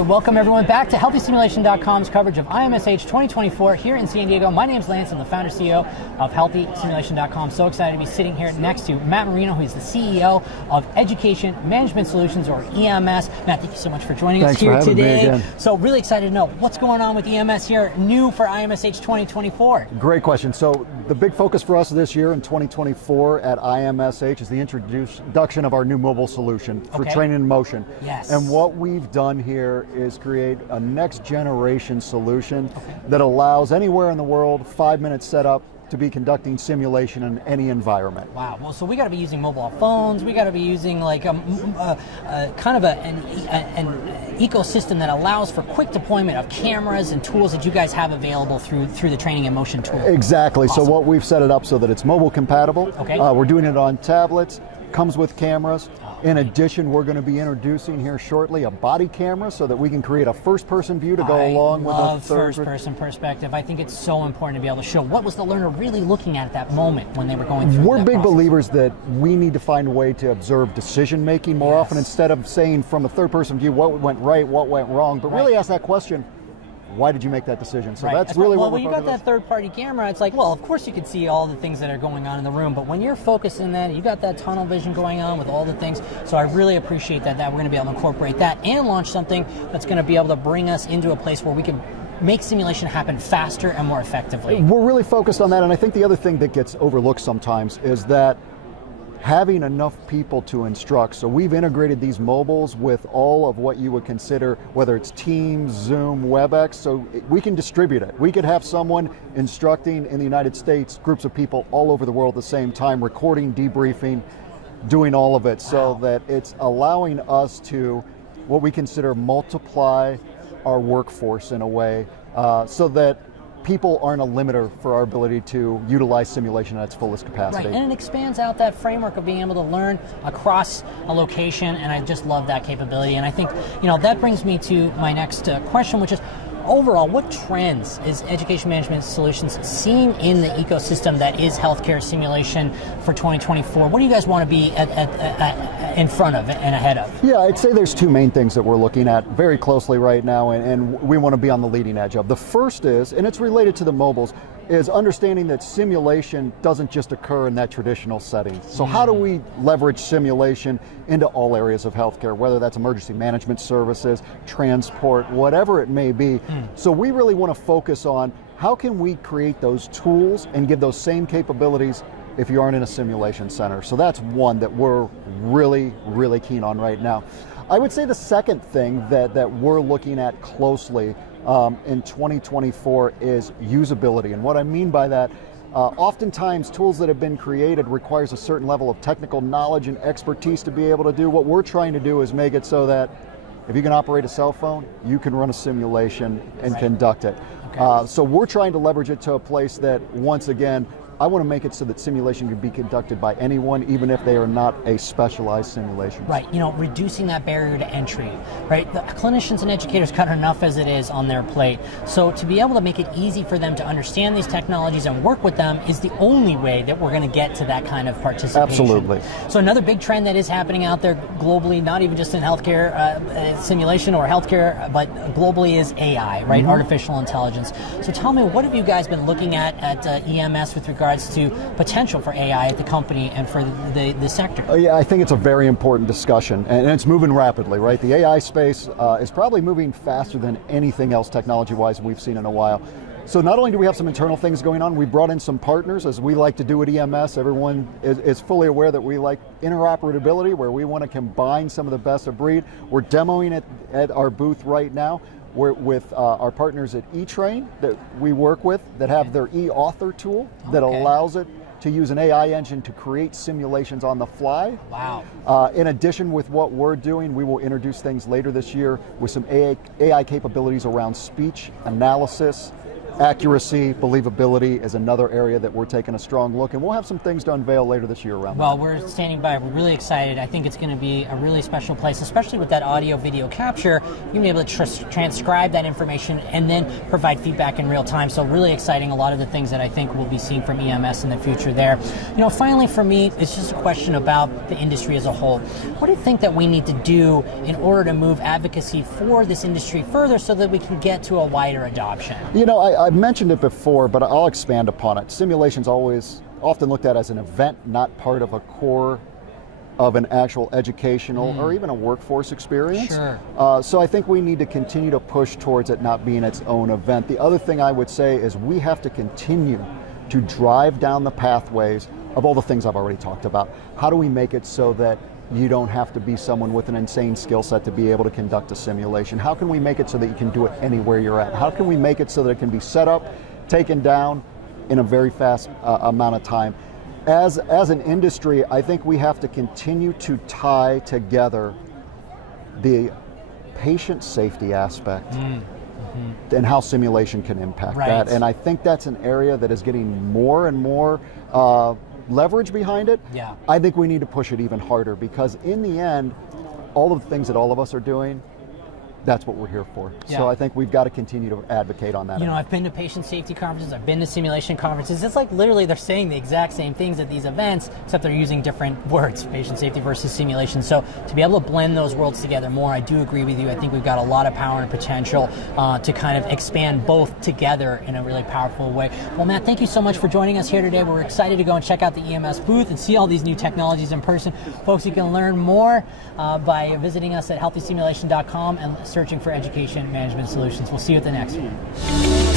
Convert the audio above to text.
right, welcome everyone back to HealthySimulation.com's coverage of IMSH 2024 here in San Diego. My name's Lance. I'm the founder CEO of HealthySimulation.com. So excited to be sitting here next to Matt Merino, who's the CEO of Education Management Solutions, or EMS. Matt, thank you so much for joining us here today. So really excited to know what's going on with EMS here, new for IMSH 2024. Great question. So the big focus for us this year in 2024 at IMSH is the introduction of our new mobile solution for training in motion. Yes. And what we've done here is create a next generation solution that allows anywhere in the world 5-minute setup to be conducting simulation in any environment. Wow. Well, so we got to be using mobile phones. We got to be using like kind of an ecosystem that allows for quick deployment of cameras and tools that you guys have available through the training and motion tool. Exactly. Awesome. So what we've set it up so that it's mobile compatible. We're doing it on tablets. Comes with cameras. In addition, we're going to be introducing here shortly a body camera so that we can create a first-person view to go along with a first-person perspective. I think it's so important to be able to show what was the learner really looking at that moment when they were going through that We're big process. believers that we need to find a way to observe decision-making more often instead of saying from a third-person view what went right, what went wrong, but really ask that question, why did you make that decision? So that's really what we're when you got that third-party camera, it's like, well, of course you can see all the things that are going on in the room, but when you're focused in that, you got that tunnel vision going on with all the things. So I really appreciate that we're going to be able to incorporate that and launch something that's going to be able to bring us into a place where we can make simulation happen faster and more effectively. We're really focused on that, and I think the other thing that gets overlooked sometimes is that having enough people to instruct. So we've integrated these mobiles with all of what you would consider, whether it's Teams, Zoom, WebEx, so we can distribute it. We could have someone instructing in the United States, groups of people all over the world at the same time, recording, debriefing, doing all of it, so that it's allowing us to, what we consider, multiply our workforce in a way, so that people aren't a limiter for our ability to utilize simulation at its fullest capacity. Right, and it expands out that framework of being able to learn across a location, and I just love that capability. And I think, that brings me to my next question, which is, overall, what trends is Education Management Solutions seeing in the ecosystem that is healthcare simulation for 2024? What do you guys want to be in front of and ahead of? Yeah, I'd say there's two main things that we're looking at very closely right now, and we want to be on the leading edge of. The first is, and it's related to the mobiles, is understanding that simulation doesn't just occur in that traditional setting. So how do we leverage simulation into all areas of healthcare, whether that's emergency management services, transport, whatever it may be. So we really want to focus on how can we create those tools and give those same capabilities if you aren't in a simulation center. So that's one that we're really, really keen on right now. I would say the second thing that we're looking at closely in 2024 is usability. And what I mean by that, oftentimes tools that have been created requires a certain level of technical knowledge and expertise to be able to do. What we're trying to do is make it so that if you can operate a cell phone, you can run a simulation and conduct it. So we're trying to leverage it to a place that, once again, I want to make it so that simulation can be conducted by anyone, even if they are not a specialized simulation. Right, reducing that barrier to entry, right? The clinicians and educators got enough as it is on their plate. So to be able to make it easy for them to understand these technologies and work with them is the only way that we're going to get to that kind of participation. Absolutely. So another big trend that is happening out there globally, not even just in healthcare simulation or healthcare, but globally, is AI, right? Artificial intelligence. So tell me, what have you guys been looking at EMS with regards to potential for AI at the company and for the sector? Yeah, I think it's a very important discussion, and it's moving rapidly, right? The AI space is probably moving faster than anything else technology-wise we've seen in a while. So not only do we have some internal things going on, we brought in some partners, as we like to do at EMS. Everyone is fully aware that we like interoperability, where we want to combine some of the best of breed. We're demoing it at our booth right now. We're with our partners at eTrain that we work with that have their e-author tool that allows it to use an AI engine to create simulations on the fly. Wow. In addition, with what we're doing, we will introduce things later this year with some AI capabilities around speech analysis, Accuracy, believability is another area that we're taking a strong look, and we'll have some things to unveil later this year around Well, that. we're standing by. We're really excited. I think it's going to be a really special place, especially with that audio video capture. You're going to be able to transcribe that information and then provide feedback in real time. So really exciting. A lot of the things that I think we'll be seeing from EMS in the future there. Finally for me, it's just a question about the industry as a whole. What do you think that we need to do in order to move advocacy for this industry further so that we can get to a wider adoption? I've mentioned it before, but I'll expand upon it. Simulation's always often looked at as an event, not part of a core of an actual educational or even a workforce experience. Sure. So I think we need to continue to push towards it not being its own event. The other thing I would say is we have to continue to drive down the pathways of all the things I've already talked about. How do we make it so that you don't have to be someone with an insane skill set to be able to conduct a simulation? How can we make it so that you can do it anywhere you're at? How can we make it so that it can be set up, taken down in a very fast amount of time? As an industry, I think we have to continue to tie together the patient safety aspect and how simulation can impact that. And I think that's an area that is getting more and more leverage behind it. Yeah. I think we need to push it even harder, because in the end, all of the things that all of us are doing, that's what we're here for. Yeah. So I think we've got to continue to advocate on that. I've been to patient safety conferences, I've been to simulation conferences. It's like literally they're saying the exact same things at these events, except they're using different words, patient safety versus simulation. So to be able to blend those worlds together more, I do agree with you. I think we've got a lot of power and potential to kind of expand both together in a really powerful way. Well, Matt, thank you so much for joining us here today. We're excited to go and check out the EMS booth and see all these new technologies in person. Folks, you can learn more by visiting us at healthysimulation.com and searching for education management solutions. We'll see you at the next one.